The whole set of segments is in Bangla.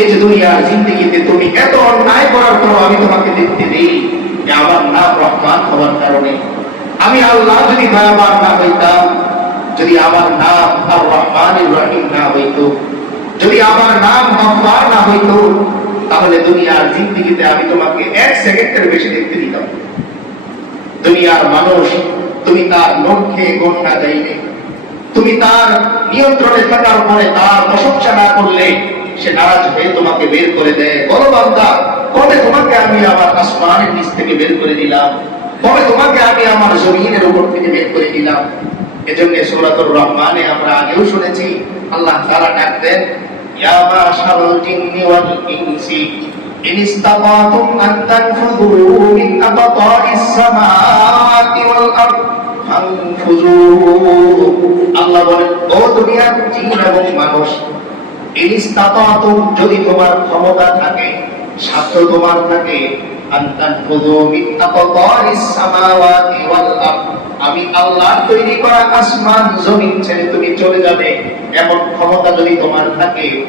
এই যে দুনিয়ার জিন্দগিতে তুমি এত অন্যায় করার পর আমি তোমাকে দেখতে দিই আমার নাম রহমান হওয়ার কারণে। আমি আল্লাহ যদি দয়াবান না হইতাম, যদি আমার নাম আর রহমান রহিম না হইতো, যদি আমার নাম গফফার না হইতো, তাহলে দুনিয়ার জিন্দগিতে আমি তোমাকে এক সেকেন্ডের বেশি দেখতে দিতাম। দুনিয়ার মানুষ, তুমি তার লক্ষ্যে গণনা দেয়নি। তুমি তার নিয়ন্ত্রণে থাকার পরে তার প্রশংসা না করলে সে নারাজ হয়ে তোমাকে বের করে দেয় বলো বান্দা কবে তোমাকে আমি আমার আসমানের নিচ থেকে বের করে দিলাম কবে তোমাকে আমি আমার জমিনের উপর থেকে বের করে দিলাম এজন্য সূরাতুর রহমানে আমরা আগেও শুনেছি আল্লাহ তাআলা ডাকতেন ইয়া মাশারাল জিন্নি ওয়াল ইনসি إن استطعتم أن تنفذوا من أقطار السماوات والأرض فانفذوا আল্লাহ বলেন ও দুনিয়ার জিন এবং মানুষ যদি তোমার ক্ষমতা থাকে সাধ্য তোমার থাকে আমি আল্লাহ তৈরি করা আসমান, জমিন ছেড়ে তুমি চলে যাবে। এমন ক্ষমতা যদি তোমার থাকে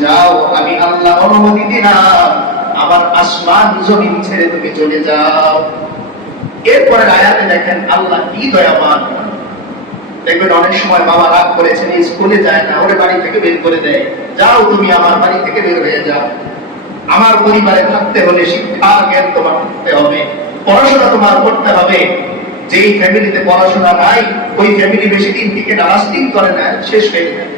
যাও, আমি আল্লাহ অনুমতি দিলাম। আমার আসমান, জমিন ছেড়ে তুমি চলে যাও। এরপরে আয়াতে দেখেন আল্লাহ কি দয়াবান। দেখবেন অনেক সময় বাবা রাগ করেছেন স্কুলে যায় না, ওরে বাড়ি থেকে বের করে দেয় যাও তুমি আমার বাড়ি থেকে বের হয়ে যাও। আমার পরিবারে থাকতে হলে শিক্ষা জ্ঞান তোমার থাকতে হবে। পড়াশোনা তোমার করতে হবে। যেই ফ্যামিলিতে পড়াশোনা নাই, ওই ফ্যামিলি বেশি দিন থেকে লাস্টিং করে না, শেষ হয়ে যায়।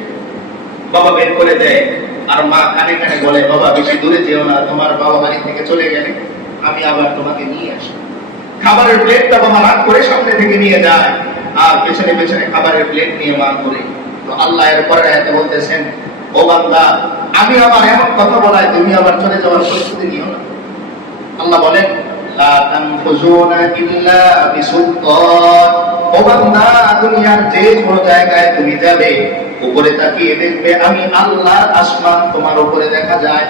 বাবা বের করে দেয়। আর মা কানে কানে বলে, বাবা, বেশি দূরে যেও না, তোমার বাবা বাড়ি থেকে চলে গেলে আমি আবার তোমাকে নিয়ে আসি খাবারের প্লেটটা বাবা রাগ করে সামনে থেকে নিয়ে যায়। আর পেছনে পেছনে খাবারের প্লেট নিয়ে মা করে। তো আল্লাহ এর পরে আয়াতে বলতেছেন, ও বান্দা, আমি আমার এমন কথা বলায় তুমি আবার চলে যাওয়ার প্রস্তুতি নিও না। আল্লাহ বলেন আমি আসমান তোমার উপরে দেখা যায়।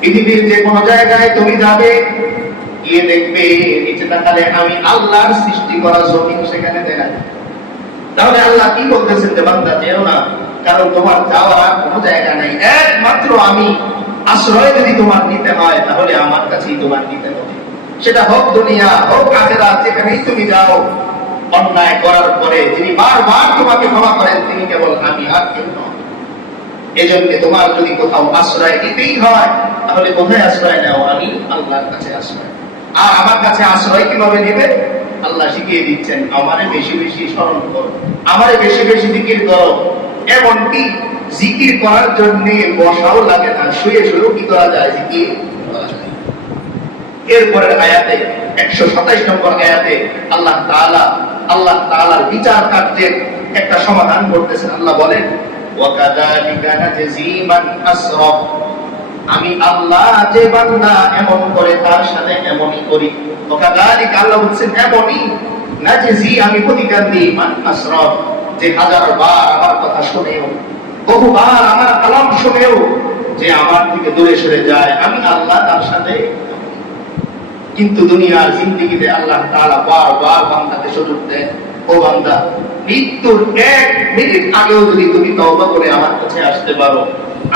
পৃথিবীর যে কোনো জায়গায় তুমি যাবে দেখবে, নিচে আমি আল্লাহর সৃষ্টি করা জমিন সেখানে দেখা যায়। তাহলে আল্লাহ কি বলতেছেন যে, বান্দা, যেও না, কারণ তোমার যাওয়ার কোনো জায়গা নাই। একমাত্র আমি আশ্রয় যদি তোমার নিতে হয়, তাহলে আমার কাছেই তোমার নিতে হবে। সেটা হোক দুনিয়া, হোক আখেরা যেখানেই তুমি যাও, অন্যায় করার পরে যিনি বারবার তোমাকে ক্ষমা করেন, তিনি কেবল আমি আর কেউ নয় এজন্য তোমার যদি কোথাও আশ্রয় নিতেই হয়, তাহলে কোথায় আশ্রয় নেওয়া আমি আল্লাহর কাছে আশ্রয় আর আমার কাছে আশ্রয় কীভাবে নেবে? আল্লাহ শিখিয়ে দিচ্ছেন আমারে বেশি বেশি স্মরণ করো। আমারে বেশি বেশি জিকির করো। এমনকি জিকির করার জন্য বসাও লাগে না শুয়ে শুয়েও কি করা যায় জিকির? করা যায়। এরপরের আয়াতে একশো সাতাইশ নম্বর আয়াতে আল্লাহ তাআলা আল্লাহ তাআলার বিচার কার্যের একটা সমাধান করতেছেন। আল্লাহ বলেন নাজজি মান আসরাফ আমি আল্লাহ যে বান্দা এমন করে তার সাথে এমনই করি। ওয়াকাদালিকা আল্লাহ বলছেন, এমনই নাজজি আমি প্রতিকার দিই, মান আসরাফ যে হাজার বার আমার কথা শুনেও, বহুবার আমার কালাম শুনেও যে আমার থেকে দূরে সরে যায়, আমি আল্লাহ তার সাথে কিন্তু দুনিয়ার জিন্দিগিতে আল্লাহ তাআলা বারবার বান্দাকে সুযোগ দেন, ও বান্দা, মৃত্যুর এক মিনিট আগেও যদি তুমি তওবা করে আমার কাছে আসতে পারো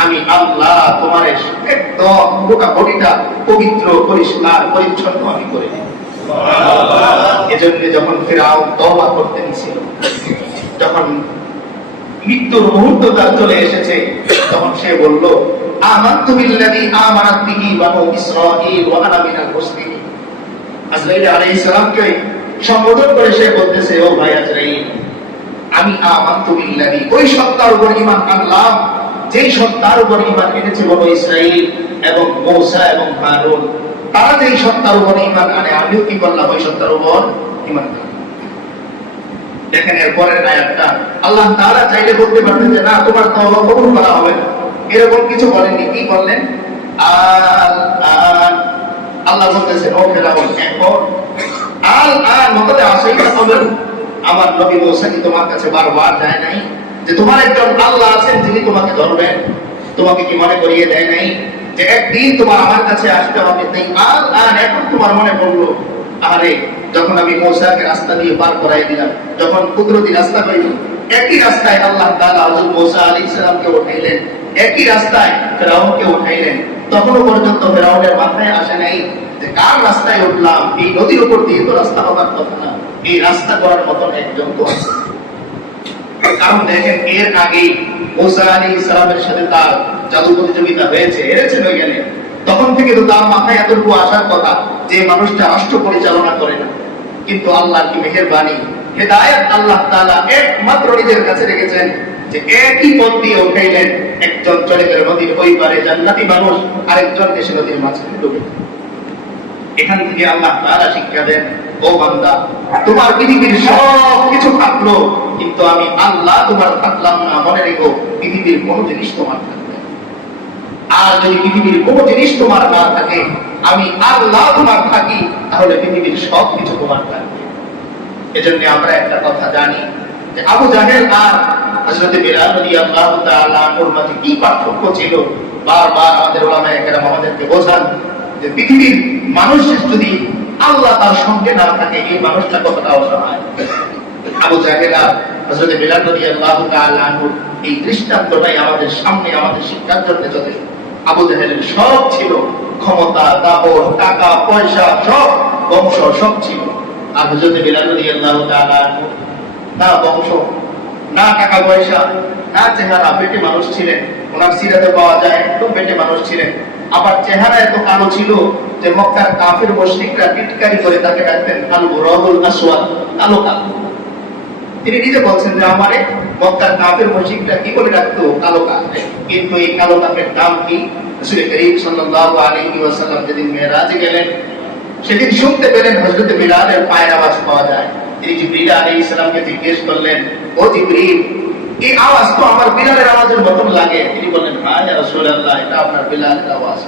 আমি আল্লাহ তোমার গোটা বডিটা পবিত্র, পরিষ্কার, পরিচ্ছন্ন আমি করে এজন্য যখন ফেরাও তওবা করতে নিছিল যখন মৃত্যুর মুহূর্ত তার চলে এসেছে, তখন সে বলল বিহি বানু ইসরাঈল ওয়া আনা মিনাল আজরাইল আলাইহিস সালামকে সম্বোধন করে সে বলতেছে, ও ভাই আজরাইল, আমি আমানতু বিল্লাযী, ওই সত্তার উপর ঈমান আনলাম। যেই সত্তার উপর ঈমান এনেছে বনু ইসরাঈল এবং মূসা এবং হারুন, তারা যেই সত্তার উপর ঈমান আনে, আমিও কি করলাম ওই সত্তার উপর আনলাম। দেখেন এর পরের আয়াতটা, আল্লাহ তাআলা চাইলে বলতে যে, না, তোমার কবুল করা হবে না। এরকম কিছু বলেননি, কি বললেন আল্লাহ ও এখন আল আসাইকা কবল আমার নবী মুসা কি তোমার কাছে বারবার যায় নাই? যে তোমার একজন আল্লাহ আছেন, যিনি তোমাকে ধরবেন। তোমাকে কি মনে করিয়ে দেয় নাই? যে একদিন তোমার আমার কাছে আসতে হবে, তাই আল আন এখন তোমার মনে পড়ল আরে যখন আমি মৌসাকে রাস্তা দিয়ে পার করাই দিলাম, যখন কুদরতি রাস্তা হইল, একই রাস্তায় আল্লাহ তাআলা হযরত মূসা আলাইহিস সালামকে উঠাইলেন, একই রাস্তায় ফেরাউনকে উঠাইলেন। তখনও পর্যন্ত ফেরাউনের মাথায় আসে নাই যে কার রাস্তায় উঠলাম, এই নদীর উপর দিয়ে তো রাস্তা হবার কথা না, এই রাস্তা করার মতন একজন তো আছে। কারণ দেখেন, এর আগেই মুসা আলী ইসলামের সাথে তার জাদু প্রতিযোগিতা হয়েছে ওইখানে তখন থেকে তো তার মাথায় এতটুকু আসার কথা যে মানুষটা রাষ্ট্র পরিচালনা করে না। কিন্তু আল্লাহ কি মেহেরবানি? হেদায়ত আল্লাহ তাআলা একমাত্র নিজের কাছে রেখেছেন যে একই পথ দিয়ে উঠাইলেন একজন চলে গেল নদীর ওই পারে জান্নাতি মানুষ, আরেকজন এসে নদীর মাঝখানে ডুবে। এখান থেকে আল্লাহ তাআলা শিক্ষা দেন, ও বান্দা, তোমার পৃথিবীর সব কিছু থাকল কিন্তু আমি আল্লাহ তোমার থাকলাম না, মনে রেখো, পৃথিবীর কোন জিনিস তোমার আর যদি পৃথিবীর কোন জিনিস তোমার না থাকে, আমি আল্লাহ তোমার থাকি, তাহলে পৃথিবীর সব কিছু তোমার থাকবে। এজন্য আমরা একটা কথা জানি যে আবু জাহেল আর হযরত বিলাল রাদিয়াল্লাহু তাআলা মাঝে কি পার্থক্য ছিল? বারবার আমাদের ওলামায়ে কেরাম আমাদেরকে বোঝান যে পৃথিবীর মানুষ যদি আল্লাহ তার সঙ্গে না থাকে, এই মানুষটা কতটা অসহায়? আবু জাহেল আর হযরত বিলাল রাদিয়াল্লাহু তাআলা আনহুর এই দৃষ্টান্তটাই আমাদের সামনে, আমাদের শিক্ষার জন্য যথেষ্ট আবু জাহেলের সব ছিল ক্ষমতা দাপট টাকা, পয়সা, সব বংশ, সব ছিল। আর হযরত বিলাল রাদিয়াল্লাহু তাআলা আনহু না বংশ, না টাকা পয়সা, না চেহারা, পেটে মানুষ ছিলেন। ওনার সিরাতে পাওয়া যায়, একদম পেটে মানুষ ছিলেন। আবার চেহারা এত কালো ছিল যে মক্কার কাফের মুশরিকরা টিটকারি করে তাকে ডাকতেন আল রহুল আসওয়াদ কালো কালো তিনি নিজে বলছেন যে আমারে মক্কার কাফের মুশরিকরা কি বলে ডাকতো কালো কাক। কিন্তু এই কালো কাকের নাম কি? রাসূল করিম সাল্লাল্লাহু আলাইহি ওয়াসাল্লাম যেদিন মেরাজে গেলেন সেদিন শুনতে পেলেন হযরত বিলালের পায়ের আওয়াজ পাওয়া যায়। তিনি জিবরিল আলাইহিস সালামকে জিজ্ঞেস করলেন ও জিবরিল এই আওয়াজ তো আমার বিলালের আওয়াজের মতন লাগে। তিনি বললেন হ্যাঁ ইয়া রাসূলুল্লাহ এটা আপনার বিলালের আওয়াজ।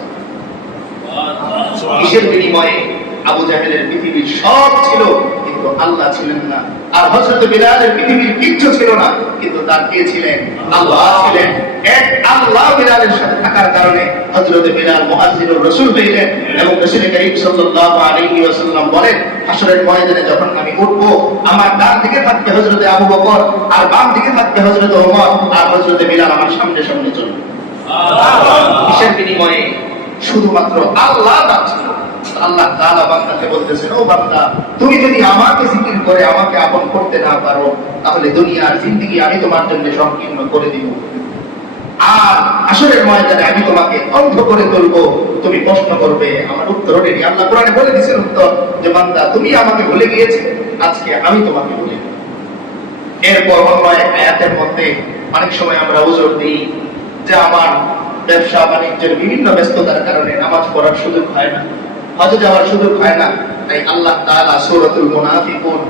কিসের বিনিময়ে আবু জাহেলের পৃথিবীর সব ছিল কিন্তু আল্লাহ ছিলেন না। আর হযরত বিলালের পৃথিবীর কিচ্ছু ছিল না কিন্তু তার কে ছিলেন? আল্লাহ ছিলেন। এক আল্লাহ বিলালের সাথে থাকার কারণে হযরত বিলাল মুআজ্জিনুর রাসূল হইলেন এবং রাসূল করিম সাল্লাল্লাহু আলাইহি ওয়াসাল্লাম বলেন হাসরের ময়দানে যখন আমি উঠব আমার ডান দিকে থাকবে হযরত আবু বকর আর বাম দিকে থাকবে হযরত ওমর আর হযরত বিলাল আমার সামনে সামনে চলবে। কিসের বিনিময়ে? শুধুমাত্র আল্লাহ ছিল। আল্লাহ তাআলা বান্দাকে বলতেছেন, ও বান্দা, তুমি যদি আমাকে জিকির করে আমাকে আপন করতে না পারো, তাহলে দুনিয়ার জিন্দেগি আমি তোমার জন্য সংকীর্ণ করে দিব। আর আসরের ময়দানে আমি তোমাকে অন্ধ করে তুলবো। তুমি প্রশ্ন করবে, আমার উত্তর রেডি। আল্লাহ কোরআনে বলে দিয়েছেন উত্তর যে, বান্দা, তুমি আমাকে ভুলে গিয়েছে, আজকে আমি তোমাকে ভুলে এরপর অন্য এক আয়াতের মধ্যে অনেক সময় আমরা ওজোর দিই যে, আমার ব্যবসা বাণিজ্যের বিভিন্ন ব্যস্ততার কারণে নামাজ পড়ার সুযোগ হয় না, হজে যাওয়ার সুযোগ হয় না। তাই আল্লাহ তাআলা সূরাতুল মুনাফিকুন,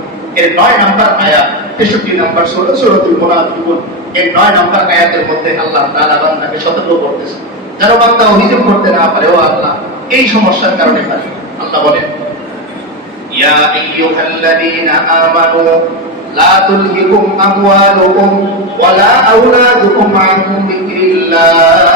এর নয় নাম্বার আয়া তেষট্টি নাম্বার সূরা, সৌরতুল মুনাফিকুন, এর নয় নাম্বার আয়াতের মধ্যে আল্লাহ তালা বান্দাকে সতর্ক করতেছে। যারা বান্দা অভিযোগ করতে না পারে, ও আল্লাহ, এই সমস্যার কারণে পারে আল্লাহ বলেন, ইয়া আইয়ুহাল্লাযীনা আমানু, লা তুলহিকুম আমওয়ালুকুম ওয়ালা আওলাদুকুম আন যিকরিল্লাহ।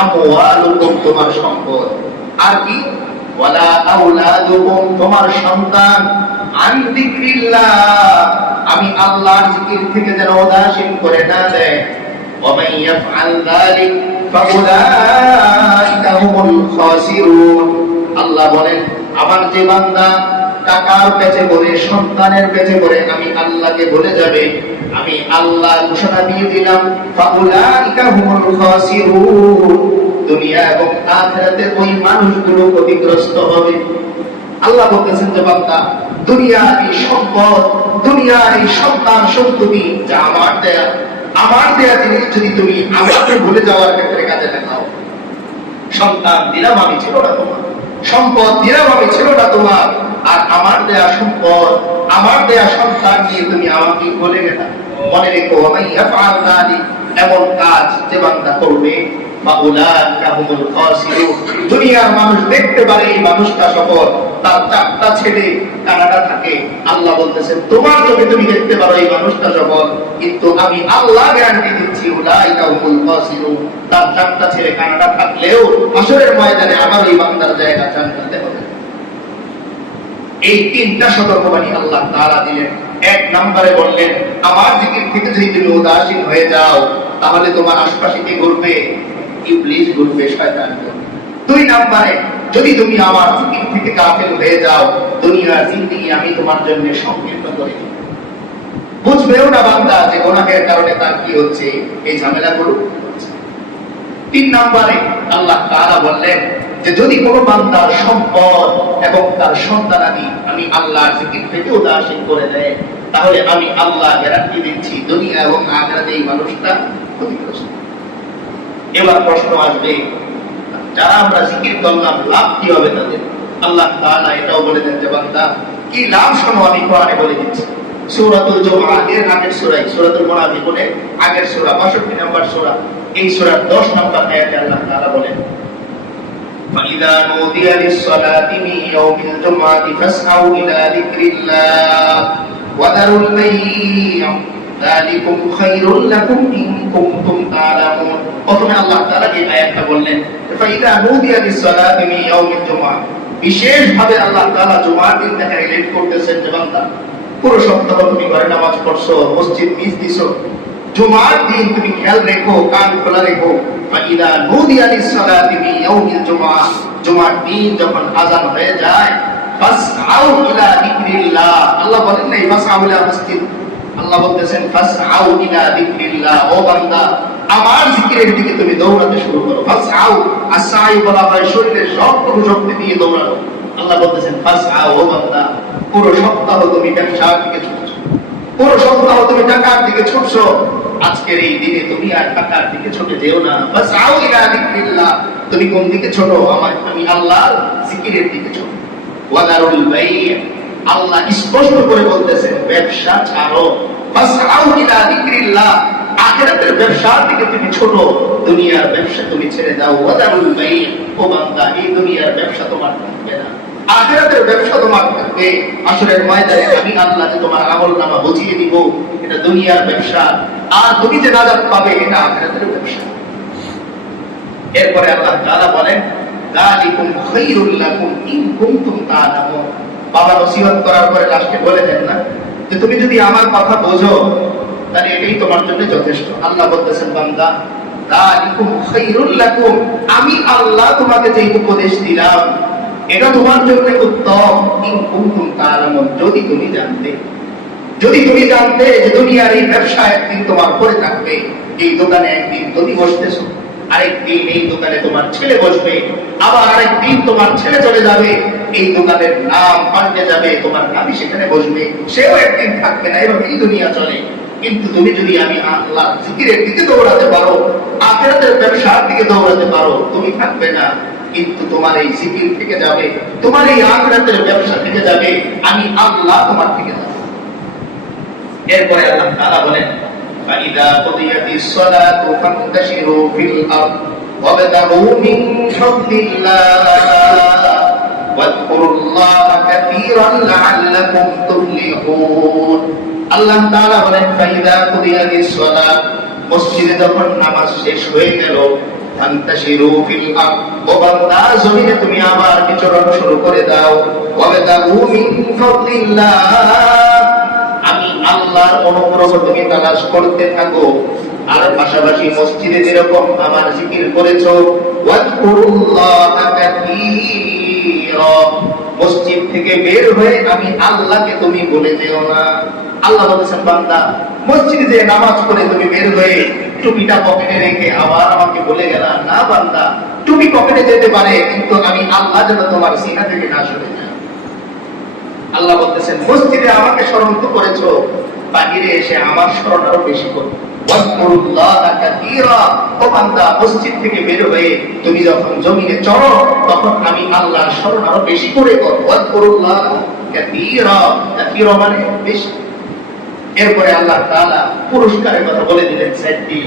আমওয়ালুকুম তোমার সম্পদ আর কি ওয়ালা আউলাদুকুম তোমার সন্তান আন যিকরিল্লাহ আমি আল্লাহর জিকির থেকে যেন উদাসীন করে না দেয় ومن يفعل ذلك فأولئك هم الخاسرون আল্লাহ বলেন আমার যে বান্দা টাকার পেছে পড়ে, সন্তানের পেছে পড়ে, আমি আল্লাহকে ভুলে যাবে, আমি আল্লাহ ঘোষণা দিয়ে দিলাম, ফাউলাইকা হুমুল খাসিরুন। দুনিয়া এবং আখিরাতে ওই মানুষগুলো ক্ষতিগ্রস্ত হবে। আল্লাহ বলতেছেন যে, বান্দা দুনিয়ার এই সম্পদ দুনিয়ার এই সন্তান সন্ততি যা আমার দেয়া আমার দেয়া জিনিস যদি তুমি আমাকে ভুলে যাওয়ার ক্ষেত্রে কাজে সন্তান দিলাম আমি ছিল না তোমার, সম্পদ দিলাম আমি ছিল না তোমার দেয়া সম্পদ, আমার দেয়া সন্তান নিয়ে তুমি আমাকে বলে গেলা। মনে রেখো এমন কাজ যে বান্দা করবে। বা দুনিয়ার মানুষ দেখতে পারে এই মানুষটা সফল। তার চারটা ছেলে কানাডা থাকে। আল্লাহ বলতেছেন তোমার চোখে তুমি দেখতে পারো এই মানুষটা সফল। কিন্তু আমি আল্লাহ গ্যারান্টি দিচ্ছি খাসিরুন। তার চারটা ছেলে কানাডা থাকলেও আসরের ময়দানে আমার এই বান্দার জায়গা এই তিনটা সতর্কবাণী আল্লাহ তাআলা দিলেন এক নম্বরে বললেন, আমার দিকে থেকে যদি তুমি উদাসীন হয়ে যাও, তাহলে তোমার আশপাশে কে ঘুরবে ইবলিস ঘুরবে, শয়তান দুই নম্বরে, যদি তুমি আমার থেকে গাফেল হয়ে যাও দুনিয়ার আমি তোমার জন্য সংকীর্ণ করে। বুঝবেও না বান্দা যে গোনাহের কারণে তার কি হচ্ছে, এই ঝামেলাগুলো হচ্ছে। তিন নম্বরে, আল্লাহ তারা বললেন যে যদি কোনো বান্দার সম্পদ এবং তার সন্তানাদি আমি আল্লাহর জিকির থেকে উদাসীন করে দেয়, তাহলে আমি আল্লাহ গ্যারান্টি দিচ্ছি, দুনিয়া এবং আখেরাতে এই মানুষটা ক্ষতিগ্রস্ত। এবার প্রশ্ন আসবে, যারা আমরা জিকির করলাম, লাভ কি হবে তাদের? আল্লাহ তাআলা এটাও বলে দেন যে, বান্দা, কি লাভ শোনো, আমি কোরআনে বলে দিচ্ছি। সূরাতুল জুমআ, এর আগের সূরা সূরাতুল মুনাফিকুনে আগের সূরা 62 নম্বর সূরা, এই সূরার 10 নম্বর আয়াতে আল্লাহ তাআলা বলেন فإذا نودي للصلاة من يوم الجمعة فاسعوا إلى ذكر الله وذروا البيع ذلكم خير لكم إن كنتم تعلمون প্রথমে আল্লাহ তাআলা এই আয়াতটা বললেন فإذا نودي للصلاة من يوم الجمعة বিশেষ ভাবে আল্লাহ তাআলা জুমার দিন দেখা রিলেট করতেছেন যে বান্দা পুরো সপ্তাহ তুমি ঘরে নামাজ পড়ছো মসজিদ মিস দিছো জুমার দিন তুমি খেয়াল রেখো, কান খোলা রেখো। ফাইদা নুদিয়া লিসসালাতি মিন ইয়াউমিল জুমআ, জুমার দিন যখন আযান হয়ে যায়, ফাসআউ ইলা যিকরিল্লাহ। আল্লাহ বলেন না ফাসআউ ইলা মসজিদ। আল্লাহ বলতেছেন, ফাসআউ ইলা যিকরিল্লাহ। ও বান্দা, আমার জিকিরের দিকে তুমি দৌড়াতে শুরু করো। ফাসআউ আসাই বলা হয়, শরীরের সবটুকু শক্তি দিয়ে দৌড়ানো। আল্লাহ বলতেছেন, ফাসআউ, ও বান্দা, পুরো সপ্তাহ তুমি ব্যবসার দিকে পুরো সপ্তাহ তুমি টাকার দিকে ছুটছো। আজকের এই দিনে তুমি আর টাকার দিকে ছুটে যেও না। বাস আও ইলা তুমি কোন দিকে ছোট? আমার আমি আল্লাহর জিকিরের দিকে ছোট। ওয়াদারুল বাই আল্লাহ স্পষ্ট করে বলতেছেন ব্যবসা ছাড়ো। বাস আও ইলা ব্যবসার দিকে তুমি ছোট। দুনিয়ার ব্যবসা তুমি ছেড়ে দাও। ওয়াদারুল বাই ও বান্দা, এই দুনিয়ার ব্যবসা তোমার থাকবে না। আখিরাতের ব্যবসা তোমার থাকবে। আসরের ময়দানে আমি আল্লাহ তোমার আমল নামা বুঝিয়ে দিব, এটা দুনিয়ার ব্যবসা। আর তুমি যে নাজাত পাবে, এটা আখিরাতের ব্যবসা। এরপরে আল্লাহ তাআলা বলেন লাকুম ইন বাবা নসিহত করার পরে লাস্টে বলে দেন না, যে তুমি যদি আমার কথা বোঝো, তাহলে এটাই তোমার জন্য যথেষ্ট। আল্লাহ বলতেছেন, বান্দা লাকুম। আমি আল্লাহ তোমাকে যে উপদেশ দিলাম এটা তোমার জন্য উত্তম। যদি তুমি জানতে। যদি তুমি জানতে যে দুনিয়ার এই ব্যবসা একদিন তোমার পরে থাকবে, এই দোকানে একদিন তুমি বসতেছো। আরেকদিন এই দোকানে তোমার ছেলে বসবে। আবার আরেকদিন তোমার ছেলে চলে যাবে। এই দোকানের নাম পাল্টে যাবে, তোমার নামি সেখানে বসবে। সেও একদিন থাকবে না এবং এই দুনিয়া চলে। কিন্তু তুমি যদি আমি আল্লাহ জিকিরের দিকে দৌড়াতে পারো, আখেরাতের ব্যবসার দিকে দৌড়াতে পারো, তুমি থাকবে না। কিন্তু তোমার এই জিকির থেকে যাবে তোমার এই আখেরাতের ব্যবসা থেকে যাবে আমি আল্লাহ তোমার থেকে যাবে এরপরে আল্লাহ তাআলা বলেন فإذا قضيت الصلاة فانتشروا في الأرض وابتغوا من فضل الله واذكروا الله كثيرا لعلكم تفلحون আল্লাহ তাআলা বলেন ফাইদা কুদিয়াতিস সালাত মসজিদে যখন নামাজ শেষ হয়ে গেল তুমি আবার বিচরণ শুরু করে দাও। আমি আল্লাহর অনুগ্রহ তুমি তালাশ করতে থাকো। আর পাশাপাশি মসজিদে যেরকম আমার জিকির করেছ। মসজিদ থেকে বের হয়ে আমি আল্লাহকে তুমি বলে যেও না। আল্লাহ বলেছেন, বান্দা, মসজিদে নামাজ পড়ে তুমি বের হয়ে টুপিটা পকেটে রেখে আবার আমাকে বলে গেলা, না বান্দা, টুপি পকেটে যেতে পারে, কিন্তু আমি আল্লাহ যেন তোমার সিনা থেকে না যায়। আল্লাহ বলতেছেন, মসজিদে আমাকে স্মরণ তো করেছ, বাহিরে এসে আমার স্মরণ আরও বেশি করো। আল্লাহর স্মরণ আরও বেশি করে করো মানে বেশি। এরপরে আল্লাহ তালা পুরস্কারের কথা বলে দিলেন সাইডটি